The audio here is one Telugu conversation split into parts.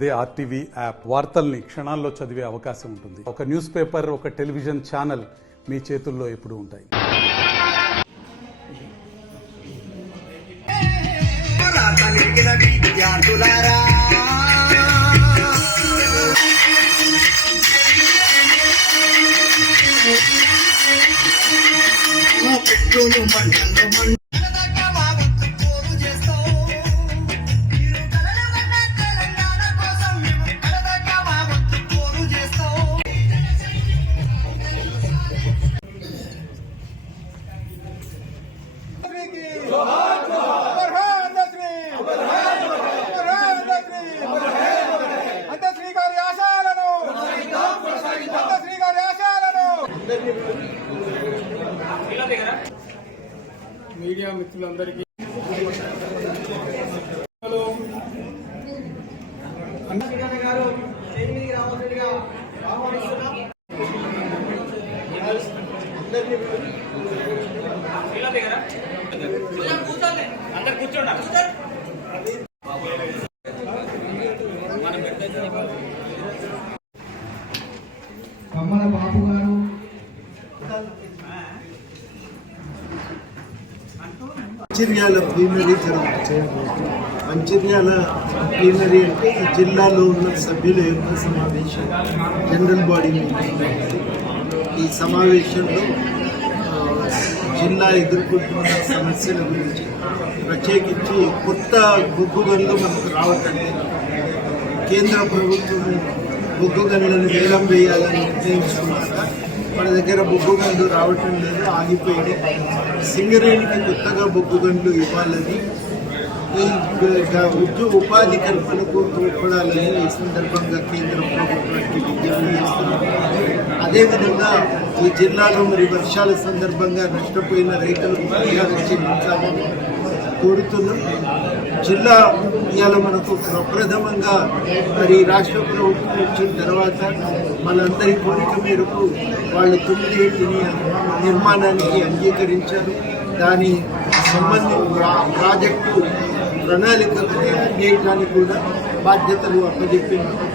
అదే ఆర్టీవీ యాప్ వార్తల్ని క్షణాల్లో చదివే అవకాశం ఉంటుంది. ఒక న్యూస్ పేపర్, ఒక టెలివిజన్ ఛానల్ మీ చేతుల్లో ఎప్పుడూ ఉంటాయి. మీడియా మిత్రులందరికీ కమ్మల బాబు గారు, మంచిర్యాల ప్లీనరీ జరుగుతుంది. మంచిర్యాల ప్లీనరీ అంటే ఈ జిల్లాలో ఉన్న సభ్యుల యొక్క సమావేశం, జనరల్ బాడీ మీటింగ్. ఈ సమావేశంలో జిల్లా ఎదుర్కొంటున్న సమస్యల గురించి, ప్రత్యేకించి కొత్త బొగ్గు గనులు మనకు రావటం, కేంద్ర ప్రభుత్వం బొగ్గు గనులను వేలం వేయాలని నిర్ణయించుకున్నాక మన దగ్గర బొగ్గు గనులు రావటం లేదు, ఆగిపోయింది. సింగరేణికి కొత్తగా బొగ్గు గనులు ఇవ్వాలని, ఈ ఉపాధి కల్పనకు తోడ్పడాలని ఈ సందర్భంగా కేంద్ర ప్రభుత్వానికి విజ్ఞప్తి చేస్తున్నారు. అదేవిధంగా ఈ జిల్లాలో మరి వర్షాల సందర్భంగా నష్టపోయిన రైతులకు పరిహారం చెల్లించాలని కోరుతున్నాం. జిల్లా ఇవాళ మనకు ప్రప్రథమంగా మరి రాష్ట్ర ప్రభుత్వం వచ్చిన తర్వాత మనందరి కోరిక మేరకు వాళ్ళు 9 ఏళ్ళ నిర్మాణానికి అంగీకరించారు. దాని సంబంధించిన ప్రాజెక్టు ప్రణాళిక చేయడానికి కూడా బాధ్యతలు అప్పచెప్పినారు.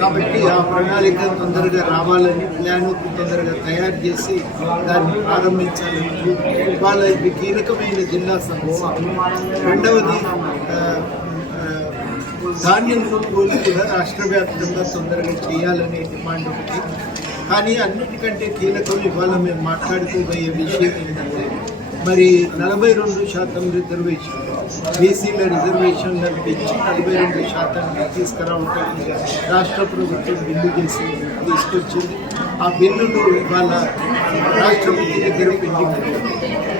కాబట్టి ఆ ప్రణాళిక తొందరగా రావాలని, ప్లాన్ తొందరగా తయారు చేసి దాన్ని ప్రారంభించాలని. ఇవాళ ఇది కీలకమైన జిల్లా సమస్య. రెండవది, ధాన్యం కొనుగోలు కూడా రాష్ట్ర వ్యాప్తంగా తొందరగా చేయాలనే డిమాండ్ ఒకటి. కానీ అన్నిటికంటే కీలకం ఇవాళ మేము మాట్లాడుకోబోయే విషయం ఏంటంటే, మరి 42% రిజర్వేషన్, బీసీల రిజర్వేషన్లను పెంచి 42% తీసుకురావటానికి రాష్ట్ర ప్రభుత్వం బిల్లు చేసి తీసుకొచ్చింది. ఆ బిల్లులు ఇవాళ రాష్ట్రపతి దగ్గర పెండింగ్.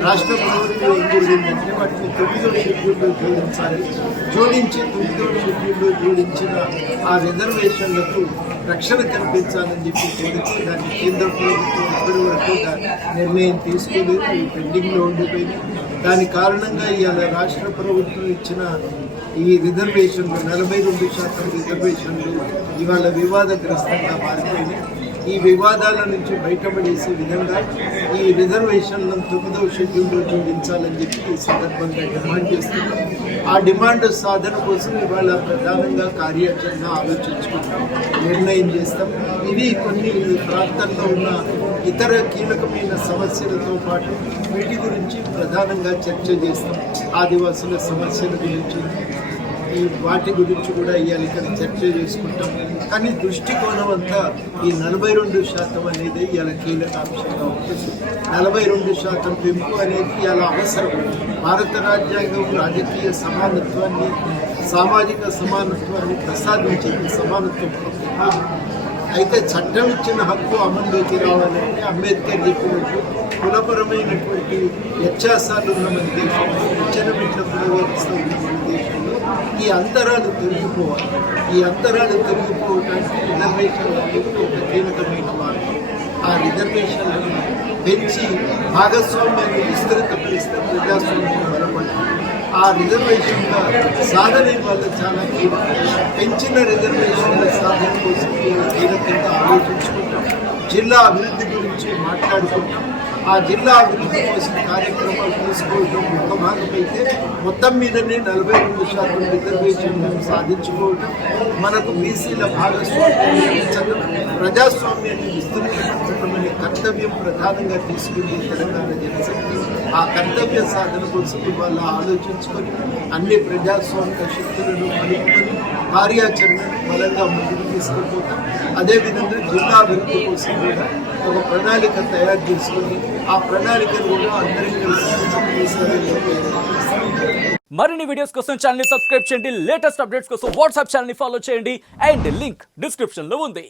రాష్ట్ర ప్రభుత్వం ఏం జరిగిందంటే వాటిని 9వ షెడ్యూల్లో జోడించాలి. జోడించి 9వ షెడ్యూల్లో జోడించిన ఆ రిజర్వేషన్లకు రక్షణ కల్పించాలని చెప్పి కోరితే దాన్ని కేంద్ర ప్రభుత్వం ఇప్పటి వరకు నిర్ణయం తీసుకోలేదు, పెండింగ్లో ఉండిపోయింది. దాని కారణంగా ఇవాళ రాష్ట్ర ప్రభుత్వం ఇచ్చిన ఈ రిజర్వేషన్లు, 42% రిజర్వేషన్లు ఇవాళ వివాదగ్రస్తంగా మారిపోయింది. ఈ వివాదాల నుంచి బయటపడేసే విధంగా ఈ రిజర్వేషన్లను 9వ షెడ్యూల్లో జోడించాలని చెప్పి ఈ సందర్భంగా డిమాండ్ చేస్తున్నాం. ఆ డిమాండ్ సాధన కోసం ఇవాళ ప్రధానంగా కార్యాచరణ ఆలోచించుకుంటాం, నిర్ణయం చేస్తాం. ఇవి కొన్ని ప్రాంతాల్లో ఉన్న ఇతర కీలకమైన సమస్యలతో పాటు వీటి గురించి ప్రధానంగా చర్చ చేస్తాం. ఆదివాసుల సమస్యల గురించి, వాటి గురించి కూడా ఇవాళ ఇక్కడ చర్చ చేసుకుంటాం. కానీ దృష్టికోణం అంతా ఈ 42% అనేది ఇవాళ కీలక అంశంగా ఉంటుంది. 42% పెంపు అనేది ఇవాళ అవసరం. భారత రాజ్యాంగం రాజకీయ సమానత్వాన్ని, సామాజిక సమానత్వాన్ని ప్రసాదించేది, సమానత్వం. అయితే చట్టం ఇచ్చిన హక్కు అమల్లోకి రావాలంటే అంబేద్కర్ చెప్పినట్టు కులపరమైనటువంటి వ్యత్యాసాలు ఉన్న మన దేశంలో, విచ్చలవిట్ల కుల వ్యవస్థ ఉన్న మన దేశంలో ఈ అంతరాలు తొలగిపోవాలి. ఈ అంతరాలు తొలగిపోవడానికి రిజర్వేషన్లు అనేది ఒక కీలకమైన మార్గం. ఆ రిజర్వేషన్లను పెంచి భాగస్వామ్యాన్ని విస్తృతపరిస్తే ప్రజాస్వామ్యం బలపడుతుంది. ఆ రిజర్వేషన్ల సాధన వల్ల చాలా పెంచిన రిజర్వేషన్ల సాధన కోసం కీలకంగా ఆలోచించుకుంటాం. జిల్లా అభివృద్ధి గురించి మాట్లాడుకుంటాం. ఆ జిల్లా అభివృద్ధి కోసం కార్యక్రమాలు తీసుకోవడం ఒక భాగమైతే మొత్తం మీదనే 42% రిజర్వేషన్ సాధించుకోవటం, మనకు బీసీల భాగస్వామ్యం పెంచడం, ప్రజాస్వామ్యాన్ని విస్తృతపరచడం అనే కర్తవ్యం ప్రధానంగా తీసుకుంది తెలంగాణ జనశక్తి. ఆ కర్తవ్య సాధన కోసం ఇవాళ ఆలోచించుకొని అన్ని ప్రజాస్వామిక శక్తులను కలుపుకొని కార్యాచరణను బలంగా ముందుకు తీసుకుపోతాం. అదేవిధంగా జిల్లా అభివృద్ధి కోసం కూడా ఒక ప్రణాళిక తయారు చేసుకొని ఆ ప్రణాళికను కూడా అందరికీ తీసుకెళ్ళి మరిన్ని వీడియోస్ కోసం ఛానల్ ని సబ్స్క్రైబ్ చేయండి. లేటెస్ట్ అప్డేట్స్ కోసం వాట్సాప్ ఛానల్ ని ఫాలో చేయండి. అండ్ లింక్ డిస్క్రిప్షన్ లో ఉంది.